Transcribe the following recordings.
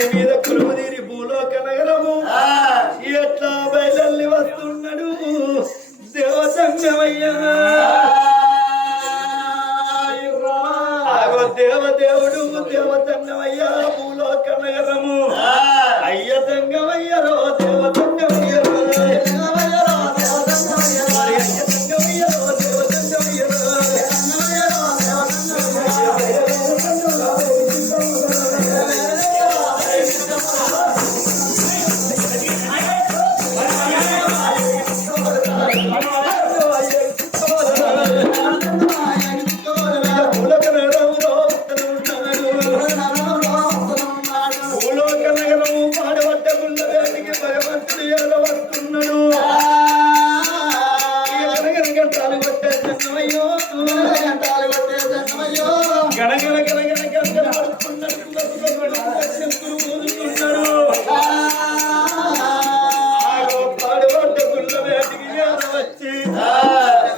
భూమి మీద కులుముదీరి భూలోక నగరము ఎట్లా బయలుల్లి వస్తున్నాడు దేవతంగమయ్యా దేవదేవుడు దేవతంగమయ్యా భూలోక నగరము అయ్య తంగమయ్యరో దేవతంగమయ్యరో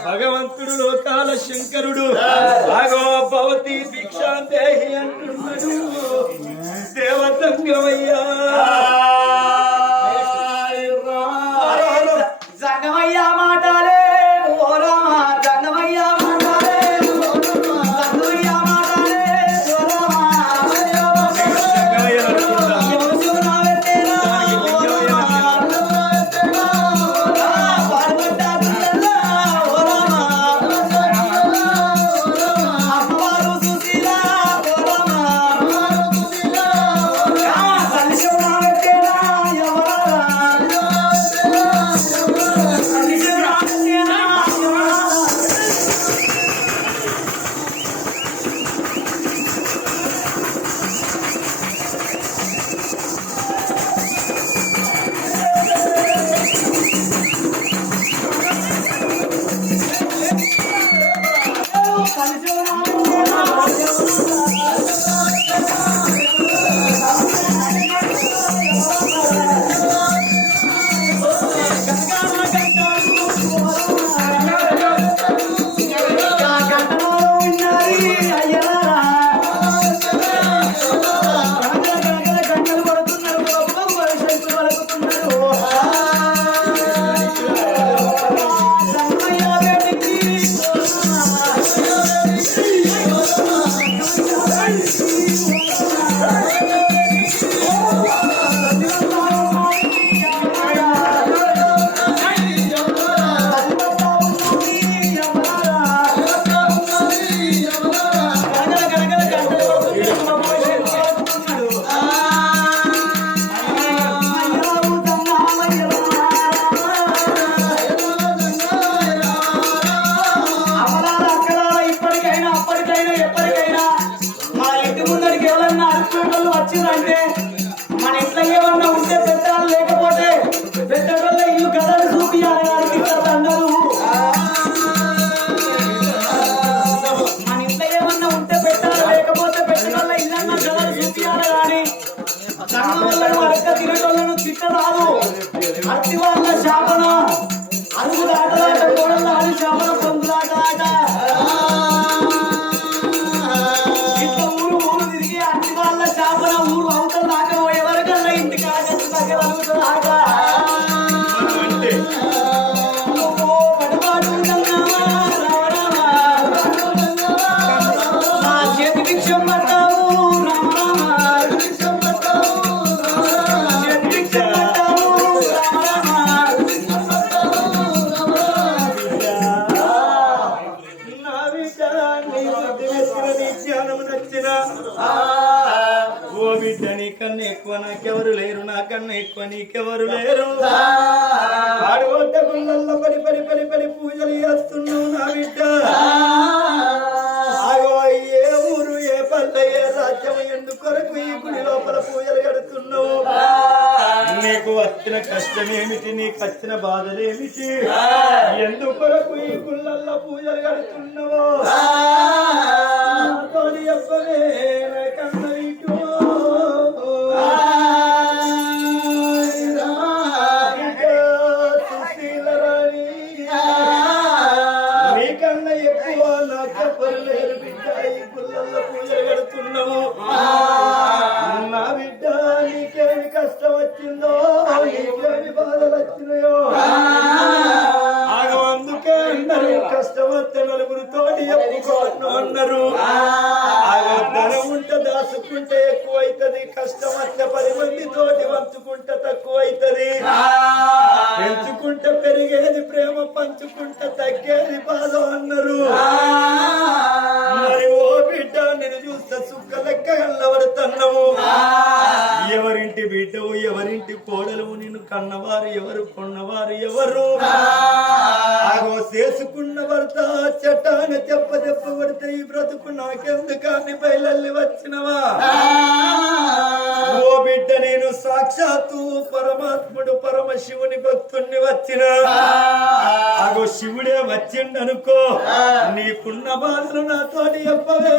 భగవంతుడు లోకాల శంకరుడు ఆగో భవతి భిక్షాందేహి అంటున్నాడు దేవతంగమయ్యా జంగమయ్యా మాటాలే ఓ రామ జంగమయ్యా మాటాలే జంగమయ్యా మాటాలే ఓ వచ్చిందంటే మన ఇంట్లో ఏమన్నా ఉంటే పెట్టాలి, లేకపోతే పెట్టడం ఇల్లు కథలు చూపియాలి. అందరూ మన ఇంట్లో ఏమన్నా ఉంటే పెట్టాలి, లేకపోతే పెట్టడం ఇల్లన్నా కథలు చూపియాలి. కానీ సంఘం వల్ల అడక్క తినటోళ్ళను తిట్టరాదు. అతి వాళ్ళ శాపన అరుగు ఆటలాట కోడళ్ళ అని శాపన పొందులాట ఆట శాపన ఊరు అవతల దాకా ఎవరికన్నా ఇంటికి ఆగచ్చు దగ్గర ఆట చేతి భిక్షం పట్టావు ఓ బిడ్డ నీకన్నా ఎక్కువ నాకెవరు లేరు, నాకన్నా ఎక్కువ నీకెవరు లేరు. ఆడగొడ్డ గుళ్ళల్లో పడి పడి పడి పడి పూజలు చేస్తున్నావు నా బిడ్డ. ఆగో ఏ ఊరు ఏ పల్లె ఏ రాజ్యం ఎందుకొరకు ఈ గుడి లోపల పూజలు కడుతున్నావు? నీకు వచ్చిన కష్టమేమిటి, నీకు వచ్చిన బాధలేమిటి, ఎందుకొరకు ఈ గుళ్ళల్లో పూజలు కడుతున్నావు? నీకన్నా ఎక్కువ నాకెవ్వరు లేరు బిడ్డ, ఈ గుళ్ళల్లో పూజలు కడుతున్నావు నా బిడ్డ. నీ దాచుకుంటే ఎక్కువ అవుతుంది, కష్టం వచ్చే 10 మందితోటి పంచుకుంటే తక్కువ అవుతుంది. పెంచుకుంటే పెరిగేది ప్రేమ, పంచుకుంటే తగ్గేది బాధ అన్నారు. మరి ఓ బిడ్డ నేను చూస్తే సుక్క లెక్క కళ్ళబడుతున్నావు. ఎవరింటి బిడ్డవు, ఎవరింటి కోడలు, నిన్ను కన్నవారు ఎవరు, కొన్నవారు ఎవరు? ఆగో చేసుకున్న భర్త చట్టాన చెప్పబడితే ఈ బ్రతుకు నాకెందుకని బయలల్లి వచ్చినవా? ఓ బిడ్డ నేను సాక్షాత్తు పరమాత్ముడు పరమశివుని భక్తుణ్ణి వచ్చిన. ఆగో శివుడే వచ్చిండనుకో, నీకున్న బాధలు నాతోటి చెప్పవే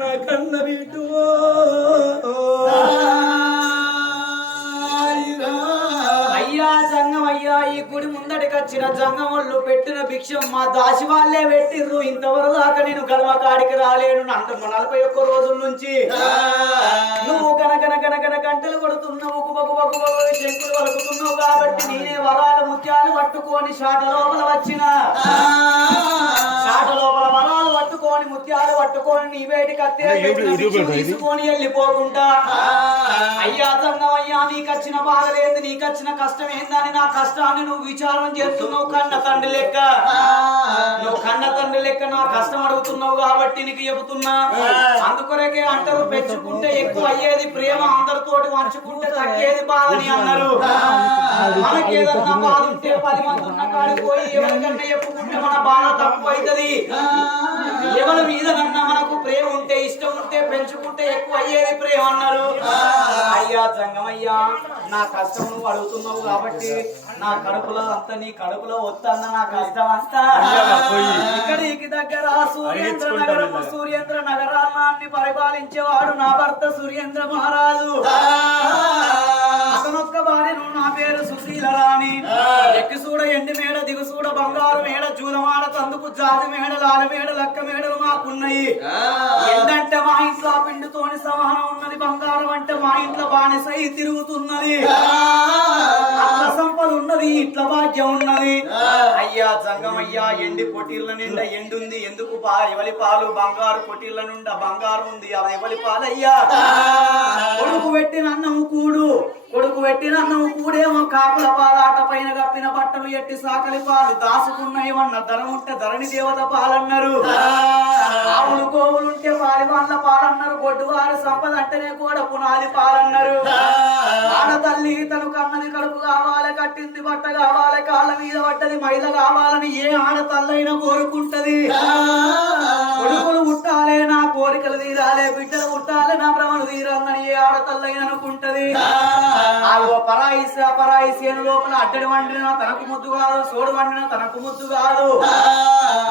నా కన్న బిడ్డు. అయ్యా జంగం అయ్యా, ఈ గుడి ముందటికి వచ్చిన జంగముళ్ళు పెట్టిన భిక్షం మా దాసి వాళ్ళే పెట్టిర్రు. ఇంతవరకు దాకా నేను గడవ కాడికి రాలేను. 41 రోజుల నుంచి నువ్వు కనకన గంటలు కొడుతున్నావు, బగు శంకులు వలుకుతున్నావు కాబట్టి నేనే వరాల ముత్యాలు పట్టుకొని షాట లోపల వచ్చిన. షాట లోపల వరాలు పట్టుకొని ముత్యాలు పట్టుకొని నీ వేటికి తీసుకొని వెళ్ళిపోకుండా. అయ్యా జంగం అయ్యా, నీకు వచ్చిన బాధలేదు, నీకు వచ్చిన కష్టం ఏందని నా కష్టాన్ని నువ్వు విచారం చేస్తున్నావు. కన్న తండ్రి లెక్క నువ్వు కన్న తండ్రి లెక్క నా కష్టం అడుగుతున్నావు కాబట్టి నీకు చెబుతున్నా. అందుకొరకే అంటారు, పెంచుకుంటే ఎక్కువ అయ్యేది ప్రేమ, అందరితోటి పంచుకుంటే తగ్గేది బాధని అన్నారు. మనకేదన్నా బాధ ఉంటే 10 మంది ఉన్న కాడికి పోయి ఎవరికన్నా చెప్పుకుంటే మన బాధ తక్కువ అవుతుంది. ఎవరి మీదనన్నా మనకు ప్రేమ ఉంటే, ఇష్టం ఉంటే పెంచుకుంటే ఎక్కువ అయ్యేది ప్రేమ అన్నారు. అయ్యా జంగమయ్యా, నా కష్టం నువ్వు అడుగుతున్నావు కాబట్టి నా కడుపులో అంతా నీ కడుపులో వద్దన్న నా కష్టం అంతా. ఇక్కడికి దగ్గర సూర్యేంద్ర నగరాన్ని పరిపాలించేవాడు నా భర్త సూర్యేంద్ర మహారాజు. అతనొక్క భార్యను, నా పేరు సుశీల రాణి. ఎక్కి చూడ ఎండి మేడ, దిగు చూడ బంగారు మేడ, జూలమాడ తందుకు జాతి మేడ, లాల మేడ, లక్క మేడలు మాకున్నాయి. ఏంటంటే మా ఇంట్లో పిండితోని సమానం ఉన్నది, బంగారం అంటే మా ఇంట్లో బానిసై తిరుగుతున్నది. అట్లా సంపద ఉన్నది, ఇట్లా భాగ్యం ఉన్నది. అయ్యా జంగమయ్యా, ఎండి పొట్టిళ్ళ నిండా ఎండుంది, ఎందుకు ఎవలి పాలు? బంగారు పొట్టిళ్ళ నుండా బంగారం ఉంది, అది ఎవలి పాలయ్యా? కొడుకు పెట్టిన అన్నము కూడు, కొడుకు పెట్టిన అన్నము కూడేమో కాకుల పాలాట పైన కప్పిన బట్టలు ఎట్టి సాకలి పాలు దాసుకున్నాయమన్న ధరం ఉంటే ధరణి దేవత పాలన్నారు. ఆవులు గోవులుంటే పాలివాళ్ళ పాలన్నారు. గొడ్డువారి సంపద అంటేనే కూడా పునాది పాలన్నారు. ఆడతల్లి తను కన్నది కడుపు కావాలి, కట్టింది బట్ట కావాలి, కాళ్ళ మీద పడ్డది మైల కావాలని ఏ ఆడతల్లైనా కోరుకుంటది. కొడుకులు పుట్టాలే నా కోరికలు తీరాలే, బిడ్డలు పుట్టాలే నా భ్రమలు తీరాలని ఏ ఆడతల్లైనా అనుకుంటది. పరాయి లోపల అడ్డడి వండినా తనకు ముద్దు కాదు, సోడు వండినా తనకు ముద్దు కాదు.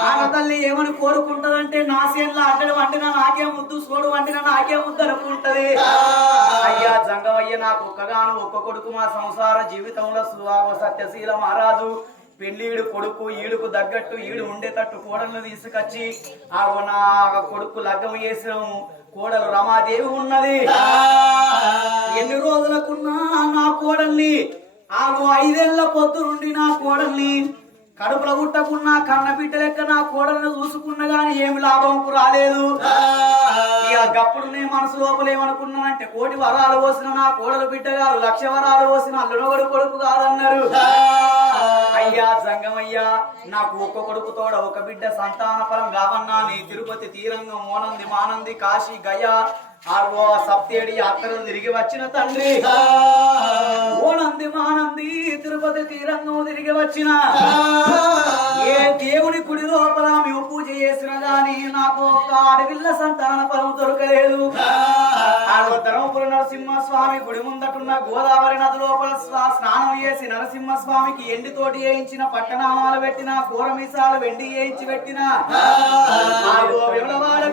ఆడతల్లి ఏమని కోరుకుంటదంటే, నా సేన్లో అడ్డడి వండినా నాకే ముద్దు, సోడు వండినా నాకే ముద్దు అనుకుంటది. అయ్యా జంగమయ్య, నాకు ఒక్క కొడుకు, మా సంసార జీవితంలో సత్యశీల మహారాజు పెళ్లిడు కొడుకు, ఈడుకు తగ్గట్టు ఈడు ఉండేటట్టు కోడలను తీసుకొచ్చి నా కొడుకు లగ్గం చేసినాము. కోడలు రమాదేవి ఉన్నది. ఎన్ని రోజులకున్నా నా కోడల్ని, 5 ఏళ్ల పొద్దు నుండి నా కోడల్ని కడుపులో పుట్టకున్నా కన్న బిడ్డ లెక్క నా కోడలను చూసుకున్నా గాని ఏమి లాభంకు రాలేదు. ఇక గప్పుడు నేను మనసు లోపల ఏమనుకున్నానంటే, 1 కోటి వరాలు పోసిన నా కోడలు బిడ్డ కాదు, 1,00,000 వరాలు పోసిన అల్లుడొకడు కొడుకు కాదన్నారు. అయ్యా జంగమయ్యా, నాకు ఒక్క కొడుకుతోడ ఒక బిడ్డ సంతాన పరం కావన్నా నీ తిరుపతి తీరంగం ఓనంది మానంది కాశీ గయా 7 యాత్రలు తిరిగి వచ్చిన తండ్రి. ఓనంది మానంది తిరుపతి తీరంగం తిరిగి వచ్చిన ఏ దేవుని గుడి లోపల మేము పూజ చేసిన గాని నాకు ఒక ఆడపిల్ల సంతాన పరం దొరకలేదు. ధర్మపురి నరసింహస్వామి గుడి ముందటున్న గోదావరి నది లోపల స్నానం చేసి నరసింహస్వామికి ఎండితోటి వేయించిన పట్టనామాలు పెట్టిన, కూరమీసాలు వెండి వేయించి పెట్టిన, ఎవడవాడ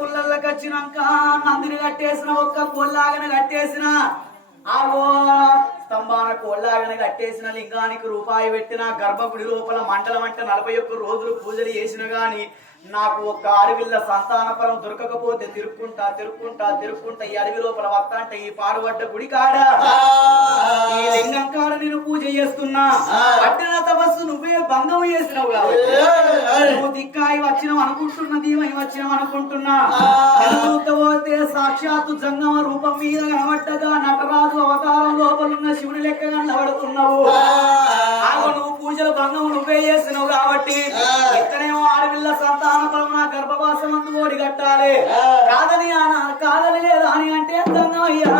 కుళ్ళల్లకి వచ్చినాక నందిని కట్టేసిన, ఒక్క కొల్లాగన కట్టేసిన, స్తంభాన కొల్లాగన కట్టేసిన, లింగానికి రూపాయి పెట్టిన, గర్భగుడి లోపల మంటల 41 రోజులు పూజలు చేసిన గాని నాకు ఒక అడవిల్ల సంతాన ఫలం దొరకకపోతే తిరుక్కుంటా ఈ అడవి లోపల వస్తా అంటే ఈ పాడుబడ్డ గుడి కాడ ఈ లింగం కాడ నేను పూజ చేస్తున్నా పట్టిన తపస్సు నువ్వే భంగం చేసినావు కాబట్టి నువ్వు దిక్కాయి వచ్చినావు అనుకుంటున్నా దీవై వచ్చినావు అనుకుంటున్నా పోతే సాక్షాత్తు జంగమ రూపం మీద కనబడ్డగా నటరాజు అవతారం లోపలున్న శివుని లెక్క కనబడుతున్నావు నువ్వు పూజలు భంగం నువ్వే చేసినావు కాబట్టి ఇతనేమో ఆడపిల్ల సంతాన ఫలం నా గర్భవాసం అందు ఓడి కట్టాలి కాదని లేదా అని అంటే జంగమయ్యా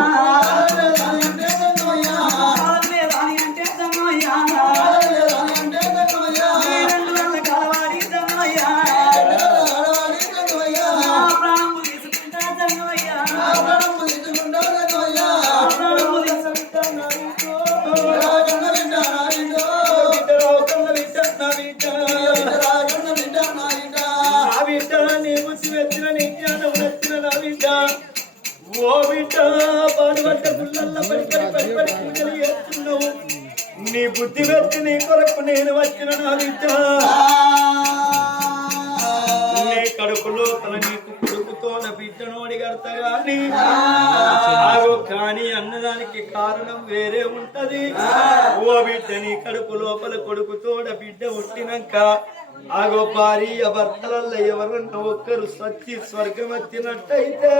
కాదని లేదా అని అంటే జంగమయ్యా కలవాడి జంగమయ్యా ప్రాణము తీసుకుంటా జంగమయ్యా ప్రాణము తీసుకుంటా ఓ బిడ్డ పాడుబడ్డ గుళ్ళల్లో పడి పూజలు చేస్తున్నావు నీ బుద్ధి పెట్టి నీ కొరకు నేను వచ్చిన నా బిడ్డ నీ కడుపు లోపల నీకు కొడుకుతోన బిడ్డనోడి కడతా గాని ఆగో కానీ అన్నదానికి కారణం వేరే ఉంటది ఓ బిడ్డ నీ కడుపు లోపల కొడుకుతోడ బిడ్డ పుట్టినాక ఆగో భార్య భర్తలలో ఎవరన్నా ఒక్కరు సచ్చి స్వర్గం వచ్చినట్టయితే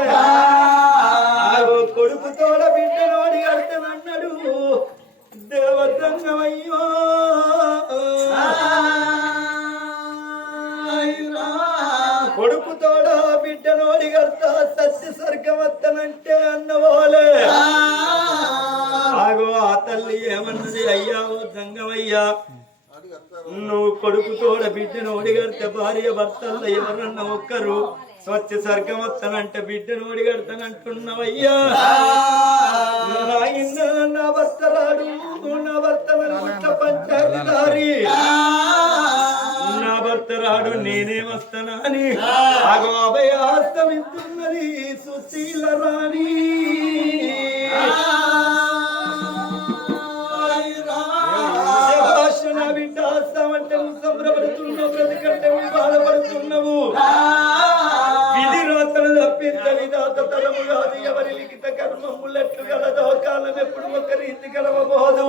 ఆగో కొడుకుతోడ బిడ్డనోడి కడతానన్నాడు దేవతంగమయ్యో కొడుకుతోడ బిడ్డనోడి కడతా సచ్చి స్వర్గం వత్తనంటే అన్నవాలే ఆగో ఆ తల్లి ఏమన్నది అయ్యా ఓ దంగమయ్యా నువ్వు కొడుకుతోడ బిడ్డను ఓడిగడితే భార్య భర్తల్లో ఎవరన్నా ఒక్కరు స్వచ్ఛ స్వర్గం వస్తానంటే బిడ్డను ఓడిగడతానంటున్నావయ్యా నా భర్త రాడు నా భర్త పంచాయతీదారి నా భర్త రాడు నేనే వస్తానా అని ఆగో అభయాస్తమిస్తున్నది సుశీల రాణి బిడ్డ వస్తామంటే నువ్వు సంబరపడుతున్నావు బ్రతికంటే బాధపడుతున్నావు విధి రోతలు తప్పించ విధాత తరము కాదు ఎవరి లిఖిత కర్మములెట్లు గలదో కాలం ఎప్పుడు ఒక రీతి గలవబోదు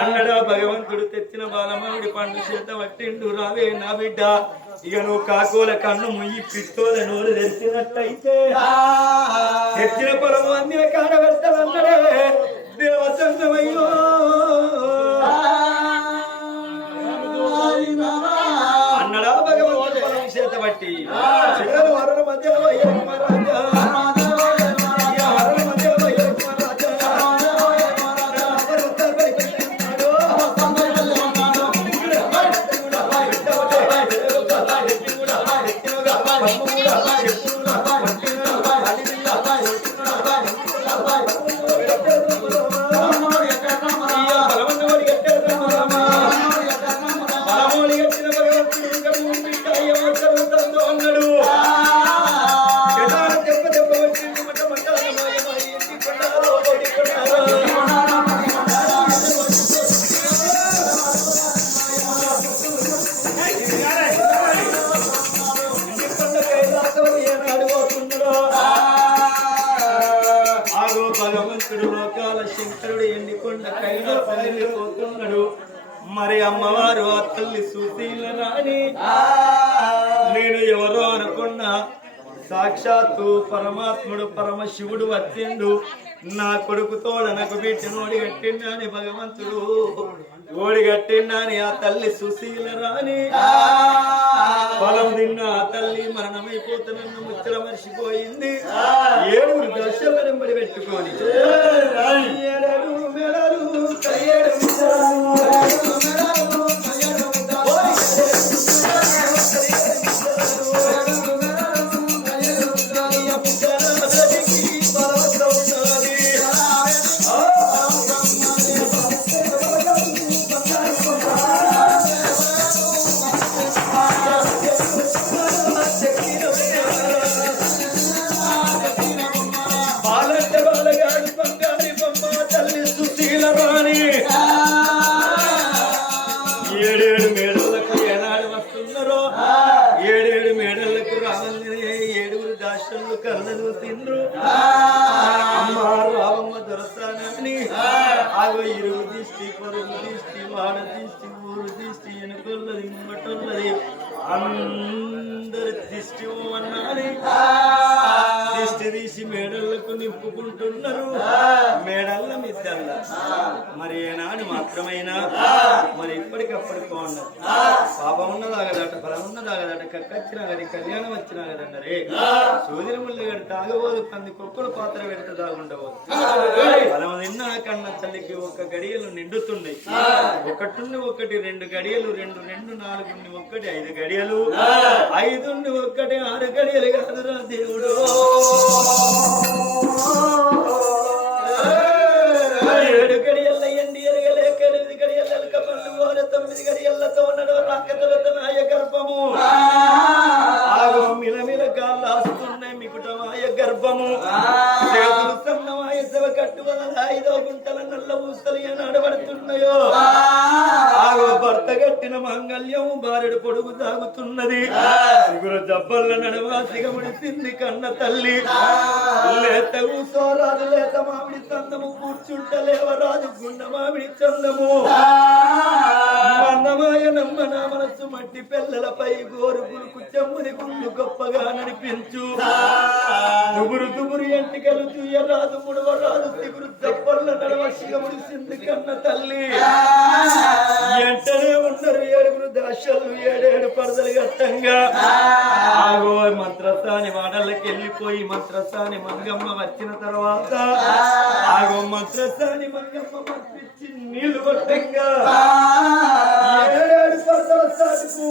అన్నడా భగవంతుడు తెచ్చిన బాలమావిడి పండు చేత పట్టిండు రావే నా బిడ్డ ఇక నువ్వు కాకోల కన్ను ముయ్యి పిట్టోల నోరు తెచ్చినట్టయితే తెచ్చిన పొలము అందిన కాడబెడతాడు అన్నడే దేవసంగమయ్యో అన్నడా భగవంతుడు పొలం చేత బట్టి వరుణ మధ్యలో మరి అమ్మవారు ఆ తల్లి సుశీల రాణి నేను ఎవరో అనుకున్నా సాక్షాత్తు పరమాత్ముడు పరమశివుడు వచ్చిండు నా కొడుకుతోడ నాకు బిడ్డను ఓడిగట్టిండా అని భగవంతుడు ఓడిగట్టిండా అని ఆ తల్లి సుశీల రాణి పొలం తిన్న ఆ తల్లి మరణమైపోతున్న ముచ్చట మర్చిపోయింది 7 దశల నెంబడి పెట్టుకొని చూసిండ్రు అమ్మ రావమ్మ దొరసానని ఆగో ఇరుగు దిష్టి పొరుగు దిష్టి వాడ దిష్టి ఊరు దిష్టి వెనుకొల్లది ముంగటొల్లది అందరి దిష్టి అన్నాని దిష్టి తీసి మేడళ్లకు నింపుకుంటున్నారు మేడల్ల మిద్దల్ల మరి ఏనాడు మాత్రమైనా మరి ఇప్పటికప్పటికి ఉన్నది పాపం ఉన్నదాగదట ఫలం ఉన్నదాగదట కక్కచ్చినా గది కళ్యాణం వచ్చినా కదన్నరే సూర్యుని ముల్లి గడి తాగబోదు పంది కుక్కలు పాత్ర పెడితే తాగుండబోదు ఫలం తిన్నా కన్న తల్లికి ఒక గడియలు నిండుతున్నాయి ఒకటి ఒకటి 2 గడియలు 2 2 4 ఒకటి 5 గడియలు 5 ఒకటి 6 గడియలు కాదురా దేవుడు 7 గడియల్ల ఎండి ఎరగలేక 8 గడియల్ల పండు 9 గడియల్లతో ఉన్నదో రాకతలతో నాయ గర్భము ఆగో మిలమిల కాళ్ళాస్తున్నాయి మికుటమాయ గర్భము చేతులు సన్నమాయ శవ కట్టువల 5 గుంటల నల్ల ఊసలు నడబడుతున్నాయో ఆగో భర్త కట్టిన మంగళ్యం బారెడు పొడుగు తాగుతున్నది గురు జబ్బల్ల నడవా సిగముడిసింది కన్న తల్లి లేత ఊసోరాదు లేత మామిడి చందము కూర్చుంటలేవరాదు గుండ మామిడి చందము అన్నమాయ నమ్మ నా మనస్సు మట్టి పిల్లలపై గోరు గురుకు చెమ్ముని గుళ్ళు గొప్పగా నడిపించు దుగురు దుగురు ఎంటికలు తీయరాదు ముడవరాదు దిగురు జబ్బల్ల నడవ సిగముడిసింది కన్న తల్లి ఎంటనే ఉన్నారు 7 దాశలు 7 పరదలు గట్టంగా ఆగో మంత్రస్థాని వాడళ్ళకి వెళ్ళిపోయి మంత్రస్థాని మంగమ్మ వచ్చిన తర్వాత ఆగో మంత్రస్థాని మంగమ్మ మంత్రించి నీళ్లు కొట్టంగా 7 పరదల సాటుకు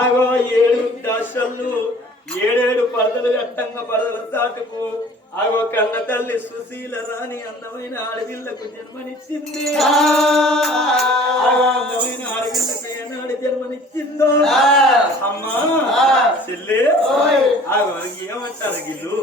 ఆగో 7 దాశలు 7 పరదలు గట్టంగా పరదల సాటుకు ఆగో కన్న తల్లి సుశీల రాణి అందమైన ఆడపిల్లకు జన్మనిచ్చింది అందమైన ఆడపిల్లకు ఏనాడు జన్మనిచ్చిందో అమ్మా చెల్లి ఆగో ఏమంటారు గిల్లు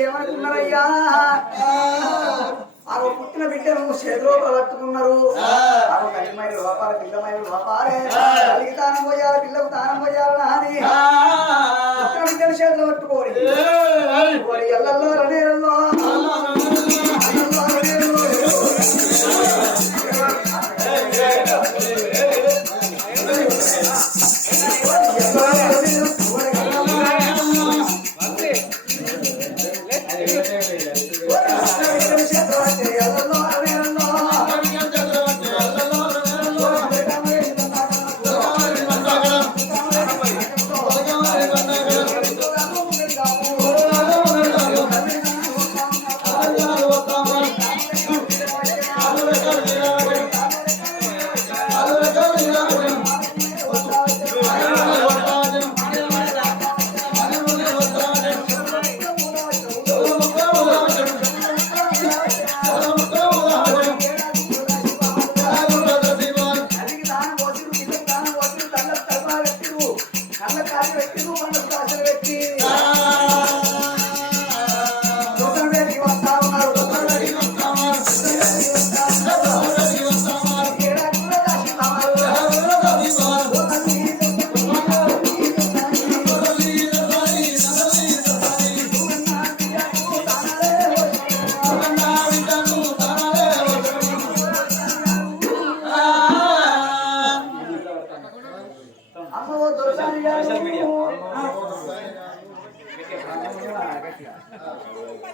ఏమనుకున్నారయ్యా ఆ పుట్టిన బిడ్డను చేతిలో పట్టుకున్నారు కలిమైన లోపాల పిల్లమైన లోపాలే తల్లికి తానం పోయాలి పిల్లకు తానం పోయాలి అని పుట్టిన బిడ్డను చేతిలో పట్టుకోని ఎల్లల్లో రణేళ్ళలో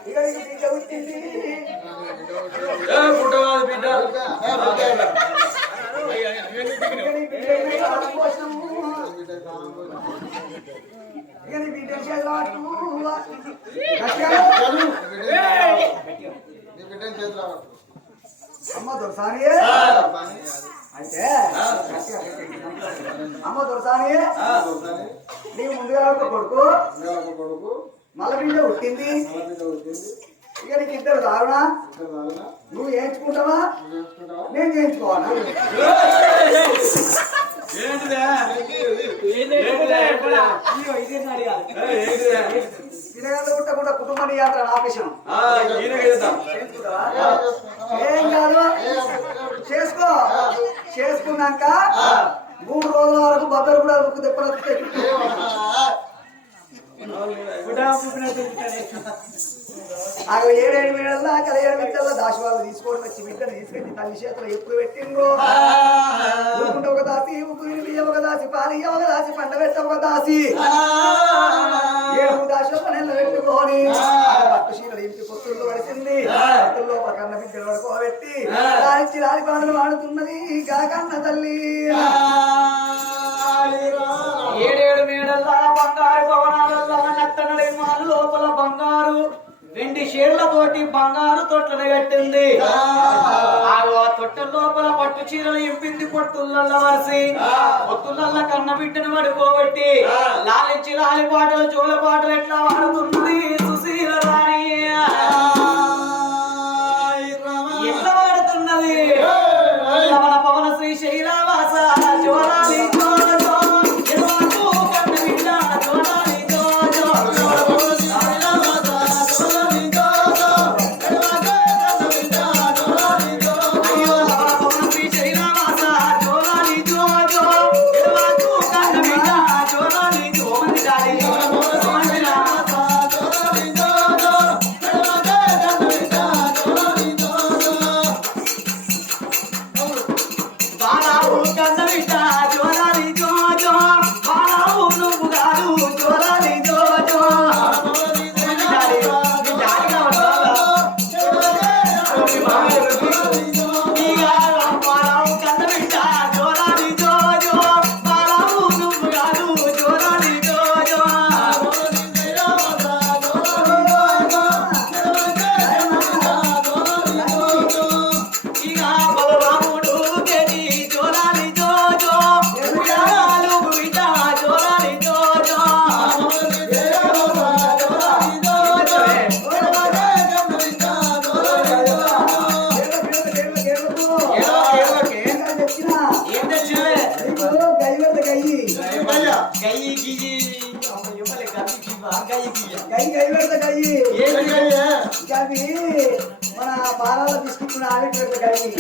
ఇక నీకు బిడ్డ పుట్టింది పుట్టవాదు బిడ్డ ఇక నీ బిడ్డ చేతు అమ్మ దొరసాని అయితే అమ్మ దొరసాని నీకు ముందుగా ఒక కొడుకు మళ్ళీ బిడ్డ పుట్టింది ఇక నీకు ఇద్దరు దారుణా నువ్వు చేయించుకుంటావా నేను చేయించుకోవాలా పిల్లగాళ్ళు పుట్టకుండా కుటుంబాన్ని యాత్ర ఆపేశాం ఏం కాదు చేసుకో చేసుకున్నాక 3 రోజుల వరకు బద్దలు కూడా బుక్ తెప్పలు అవి 7 వేళల్లో అక్కడ 7 మిట్టల్లో దాశవాళ్ళు తీసుకొని వచ్చి బిడ్డను తీసుకెళ్ళి తల్లి చేతులు ఎక్కువ పెట్టిందో ఊరుకుంటే ఒక దాసి ఉప్పు బియ్య ఒక దాసి పాలియ ఒక దాసి పంట పెట్ట ఒక దాసి 7 దాశలో నెల పెట్టుకొని పట్టు చీరలు ఇంటి పొత్తుల్లో పడిచింది పొత్తుల్లో కన్న బిడ్డలు పడుకోబెట్టి రాచి రాలి పాటలు వాడుతున్నది కాకన్న తల్లి 7 మేడల్లా బంగారు భవనాలల్లా నత్తనడి మాలు లోపల బంగారు 2 షేర్లతోటి బంగారు తొట్లను కట్టింది ఆ తొట్టెల లోపల పట్టు చీరలు ఇంపింది పొట్టులల్ల వరిసి పొత్తులల్ల కన్న బిడ్డను పడుకోబెట్టి లాలించి లాలి పాటలు జోల పాటలు ఎట్లా వాడుతున్నది సుశీల రాణి ఎట్లా వాడుతున్నది మన పవన శ్రీ శైలవాస జోలాలి మన పాలాల తీసుకుంటున్న ఆవిడ కలిగి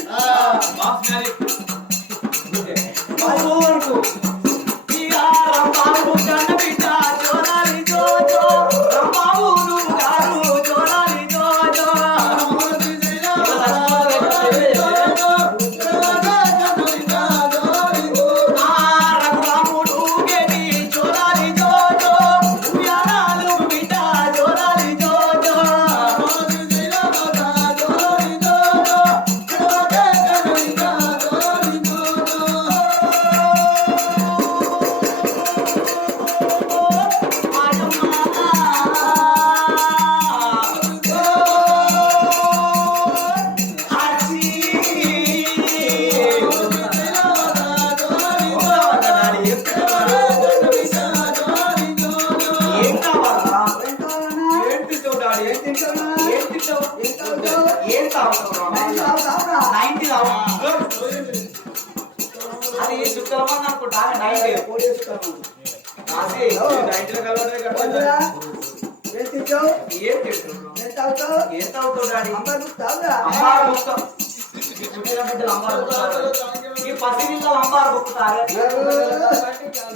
అది శుక్రవారం అనుకుంటా నైట్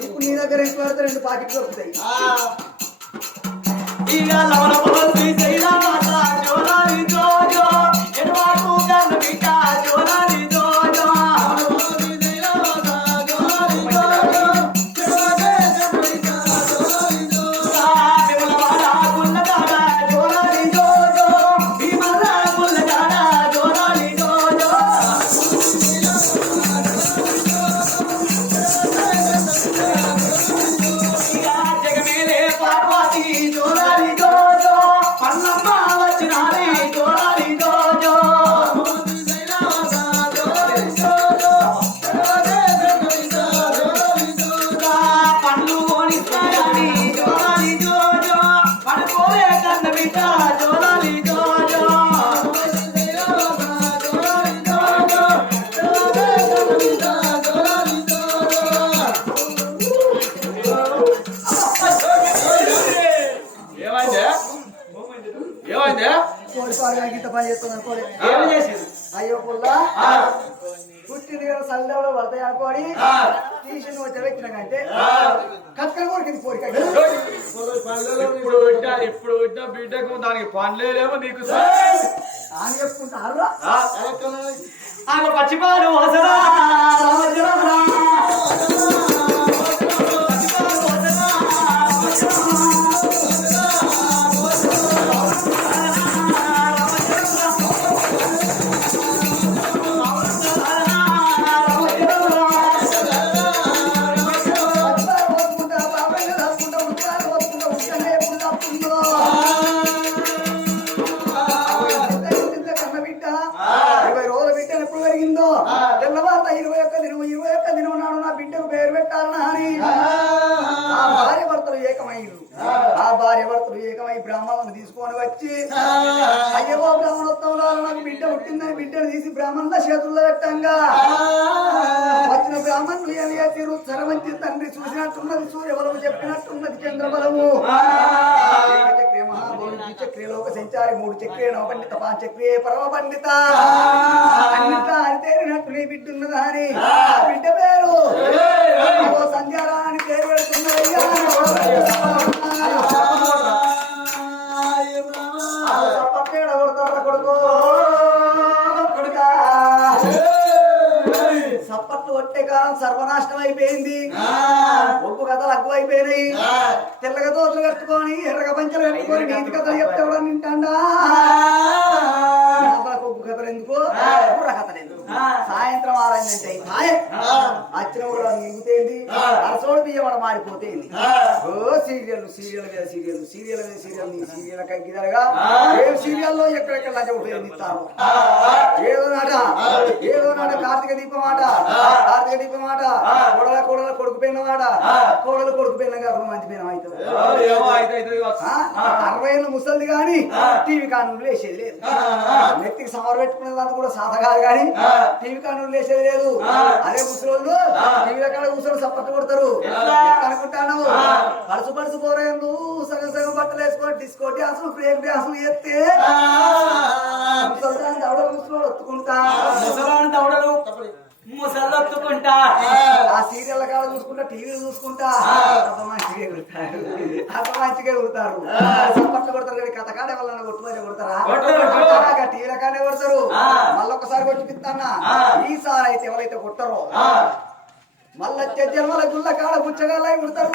ఇప్పుడు నీ దగ్గర ఎంత పడితే 2 పాకెట్లు వస్తాయి ఇక లవణ పొలసి శైలవాస జోలాలి జోజో ఎడవాకు గన్న బిడ్డ జోలాలి జోజో గుల్లదాడ ఏమైంది కోడి పాలు ఇంత పని చేస్తుంది అనుకోలే. ఏమి చేసింది అయ్యో పుల్లా పుట్టింది కదా సల్లెవడో పడతాయి అనుకోని తీసి నువ్వు తెచ్చినాకంటే కక్కలు కొరికింది కోరిక. ఇప్పుడు పుట్టిన బిడ్డకు దానికి పనిలేమో నీకు అని చెప్పుకుంటారు. ఆమె పచ్చిపాలు వసరా రామచంద్ర తెల్లవారు 21 దినం నాడు నా బిడ్డకు పేరు పెట్టాలని అని ఆ భార్య భర్తలు ఏకమై బ్రాహ్మణులను తీసుకొని వచ్చి అయ్యో బ్రాహ్మణోత్సవంలో నాకు బిడ్డ పుట్టిందని బిడ్డను తీసి బ్రాహ్మణుల చేతుల్లో పెట్టంగా వచ్చిన బ్రాహ్మణులు ఏమి చేసిరు సరవంతి తండ్రి చూసినట్టున్నది సూర్యబలము చెప్పినట్టున్నది చంద్రబలము చక్రే మహాబోధి చక్రే లోక సంచారి 3 చక్రే నవ పండిత 5 చక్రే పరమ పండిత అన్నిట్లా అరితేరినట్టు నీ బిడ్డ ఉన్నదా అని ఆ బిడ్డ పేరు సంధ్యారాన్ని పేరు పెడుతున్నదయ్యా. సప్పట్లు కొట్టే కాలం సర్వనాశనం అయిపోయింది. ఒప్పు కథలు అగ్గు అయిపోయినాయి. తెల్లగా దోతులు కట్టుకొని ఎర్రగా పంచలు కట్టుకొని నీతి కథలు చెప్తే కూడా నింటాడా ఒప్పు కథలు ఎందుకు బుర్ర కథలు ఎందుకు. సాయంత్రం 6 అయిందంటే అచ్చిన కూడా నింగుతేంది అరసోడు బియ్యమడ మాడిపోతేంది. ఓ సీరియల్ సీరియల్ మీద సీరియల్ సీరియల్ మీద సీరియల్ నీ సీరియల్ కగ్గిదరగా ఏ సీరియల్లో ఎక్కడెక్కడ లంచ ఉపయోగిస్తారు. ఏదో నాట కార్తీక దీపం ఆట కోడల కొడుకుపోయిన మాట కోడలు కొడుకుపోయిన కాకుండా మంచి పోయిన అవుతుంది. 60 ఏళ్ళ ముసలిది గాని టీవీ కానూరు లేచేది లేదు. నెత్తికి సమర్ పెట్టుకునే దానికి కూడా సాధ కాదు కానీ టీవీ కానూరు లేచేది లేదు. అదే ముసలోళ్ళు టీవీల కాడ కూర్చొని సప్పట్టు కొడతారు అనుకుంటాను. పడుసు పోరేందు సగం బట్టలు వేసుకొని డిస్కో డ్యాన్సులు బ్రేక్ డ్యాన్సులు చేస్తే ముసలి దవడలు ముసలోళ్ళు ఒత్తుకుంటా దవడలు ముసలొత్తుకుంటా ఆ సీరియల్ కాడ చూసుకుంటా టీవీలు చూసుకుంటా అంత మంచిగా ఎగురుతారు. సప్పట్లు కొడతారు కానీ కథ కాడ ఎవరన్నా కొట్టుకొని కొడతారా టీవీల కాడే కొడతారు. మళ్ళొకసారి కొట్టిపిస్తానా ఈసారి అయితే ఎవరైతే కొట్టరో మళ్ళా జన్మల గుళ్ళ కాడ పుచ్చగాళ్ళై కొడతారు.